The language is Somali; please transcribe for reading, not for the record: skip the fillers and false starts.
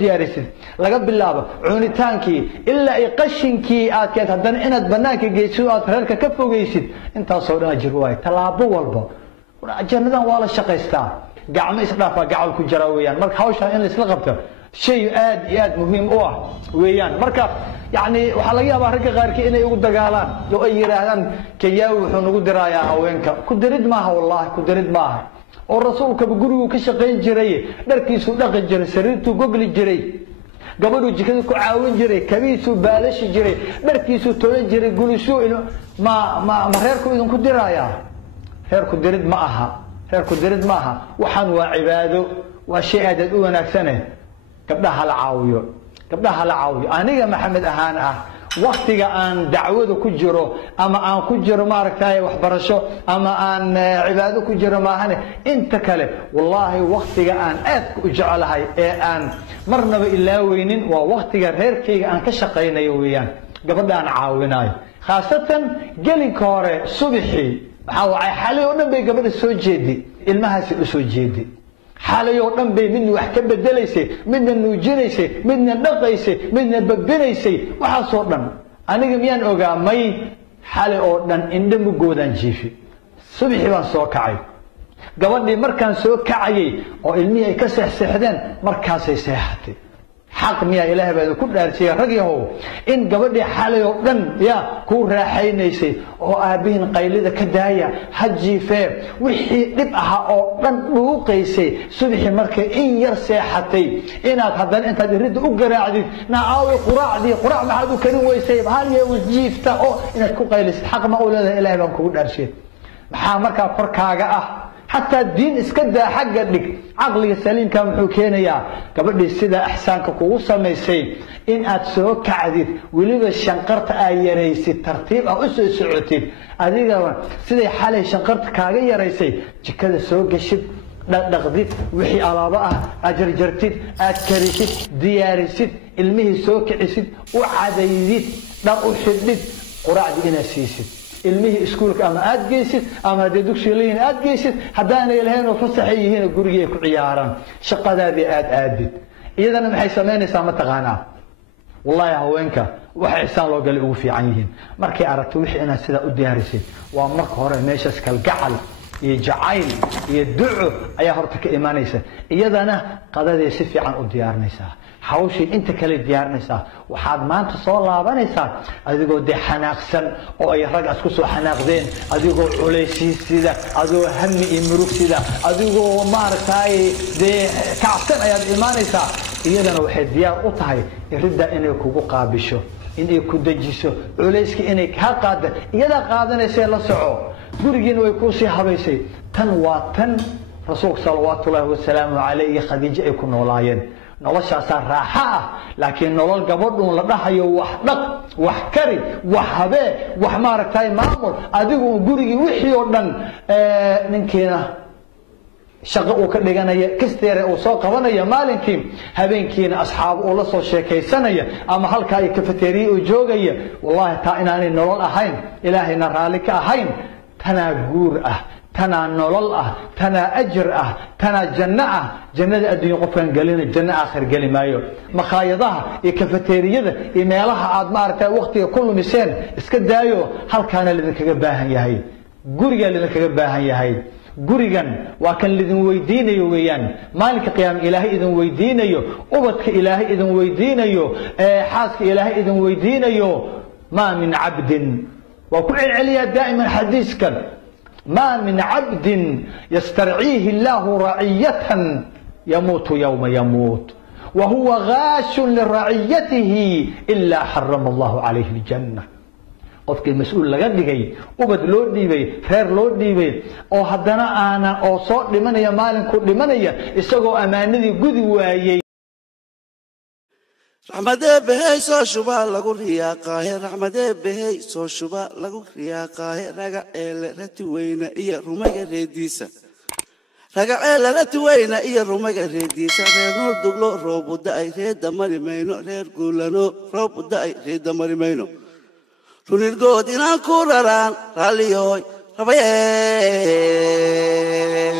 diyaarisid laga bilaabo cunitaankii ilaa ay qashinkii aad keed haddana inaad banaanka geyso aad reerka ka fogeysid intaasoo dhan ajir waay talaabo walba jannadan waa la shaqaystaa gacmo isdhaafa gacal ku jira weeyaan marka hawshan in la isla qabto shay aad iyo aad muhiim u ah weeyaan marka yani waxa laga yaabaa ragga qaarkii inay ugu dagaalaan oo ay yiraahdaan kayaa wuxuu nagu diraayaa haweenka ku dirid maaha wallahi ku dirid maaha oo rasuulka gurigu ka shaqeyn jiray dharkiisu dhaqi jiray sariirtu gogli jiray gabadhu jikada ku caawin jiray kabiisu baalashi jiray dharkiisu toolan jiray gulisho ma reerku idin ku diraayaa reerku dirid ma aha reerku dirid ma aha waxaan waa cibaado waa shay aad u wanaagsan gabdhaha la caawiyo aniga maxamed ahaan ah waqtiga aan dacwada ku jiro ama aan ku jiro maaragtay waxbarasho ama aan cibaado ku jiro maahane inta kale wallahi waqtiga aan aad u jecelahay ee aan marnaba ilaaweynin waa waqtiga reerkayga aan ka shaqeynayo weeyaan gabadhaan caawinayo khaasatan gelinka hore subaxii waxa waay xalay oo dhan bay gabadha soo jeeday ilmahaasi u soo jeeday xalay oo dhan bay midna wax ka bedelaysay midna nuujinaysay midna dhaqaysay midna babinaysay waxa soo dhan aniga miyaan ogaamay xalay oo dhan indha mugoodan jiifi subaxii baan soo kacay gabadhii markaan soo kacayay oo ilmihii ay ka seexseexdeen markaasay seexatay حق ميا إله بعد كل أرتيا رجعه إن قبل حاله دن يا كور راحينيسي أو أبين قيلده كدايا حجي فيه وحي نبقى أو دن بوقيسي سبح مركه إن يرسي حتى إن هذا أنت تريد أقرأ عدي نعاوي قراء ما هذا كانوا ويسيب هل يوجيفته أو إن تكون قيلس حق ما أقول هذا إله بعد كل أرتيا محامرك فركاجة حتى الدين اسكده حق لك عقلي سليم كان حكينيا قبل السيده احسانك كو سميسي ان اد سو كعديد وليبا شنقرت اي يريسي ترتيب او سو سعوتيد اديغا سيده حالي شنقرت كاغا يريسي جكده سو غشيد دقديد وحي alaaba ah ajar jartid aad karisid diyaarisid ilmihi soo kicisid u cadaydid dhar u xidid quraacdi ina siisid ilmihi iskuulka ama aad geysid ama dugsiga leeyin aad geysid hadaan ilaahayna fasaxiyihiin guriga ku ciyaaraan shaqadaadii aadid iyadana maxay sameynaysaa ma taqaanaa wallahi haweenka waxa ihsaan loo galay ugu fiican yihiin markay aragto wixii inaad sida u diyaarisid waa marka hore meeshaas kal gacal iyo jacayl iyo duco ayaa horta ka iimaanaysa iyadana qadadii si fiican u diyaarinaysaa hawshii inta kale diyaarinaysaa waxaad maanta soo laabanaysaa adigoo xanaaqsan oo ay rag isku soo xanaaqdeen adigoo culeysida adigoo hammi iyo murugsida adigoo maartay kacsan ayaad iimaanaysaa iyadana waxay diyaar u tahay irida inay kugu qaabisho inay ku dajiso culeyska inay ka qaado iyada qaadanaysa la soco gurigiina way ku sii habaysay tan waa tan rasuulka sallallahu alayhi wasallam alayhi khadiija ay ku noolaayeen noloshaas raaxa laakiin nolol gabadhu la dhahayo wax dhaq wax kari wax habe wax maaragtay maamul adigu gurigi wixii oo dhan ninkeena shaqo uu ka dhiganaya kasteere uu soo qabanaya maalinkii habeenkiina asxaab uu la soo sheekaysanaya ama halka ay kafeteriyo uu joogaya wallahi taa inaanay nolol ahayn ilaahayna raali ka ahayn tana guur ah تنا نولل تنا أجر تنا جنة جنة الدنيا قفن قلنا جنة آخر قلي مايو مخايضها يكفتيرية يميلها عاد مارتا وقت كل مسين اسكدايو هل كان اللي ذكر باها يهي قرية اللي ذكر باها يهي قريجا وكان لذن ويدين يويان مالك قيام إلهي إذن ويدين يو أبتك إلهي إذن ويدين يو حاسك إلهي إذن ويدين يو ما من عبد وكل العليا دائما حديث كان ما من عبد يسترعيه الله رعية يموت يوم يموت وهو غاش لرعيته إلا حرم الله عليه الجنة قفك المسؤول لغدقي وبد لو ديبي خير لو ديبي او حدنا انا او صوت لمن يا مالن كل لمن يا اسغو اماندي غدي وايي رحمة بهي سو شبا لغو رياقاه رحمة بهي سو شبا لغو رياقاه رغا إلى رتوينا إيا رمي ريديسا ragaceel laga tuwayna iyo rumaga reediisa reer nuur duglo roob u da'ay reedda mari mayno reer guulano roob u da'ay reedda mari mayno runirgood inaan ku raraan raalliyoy rabayee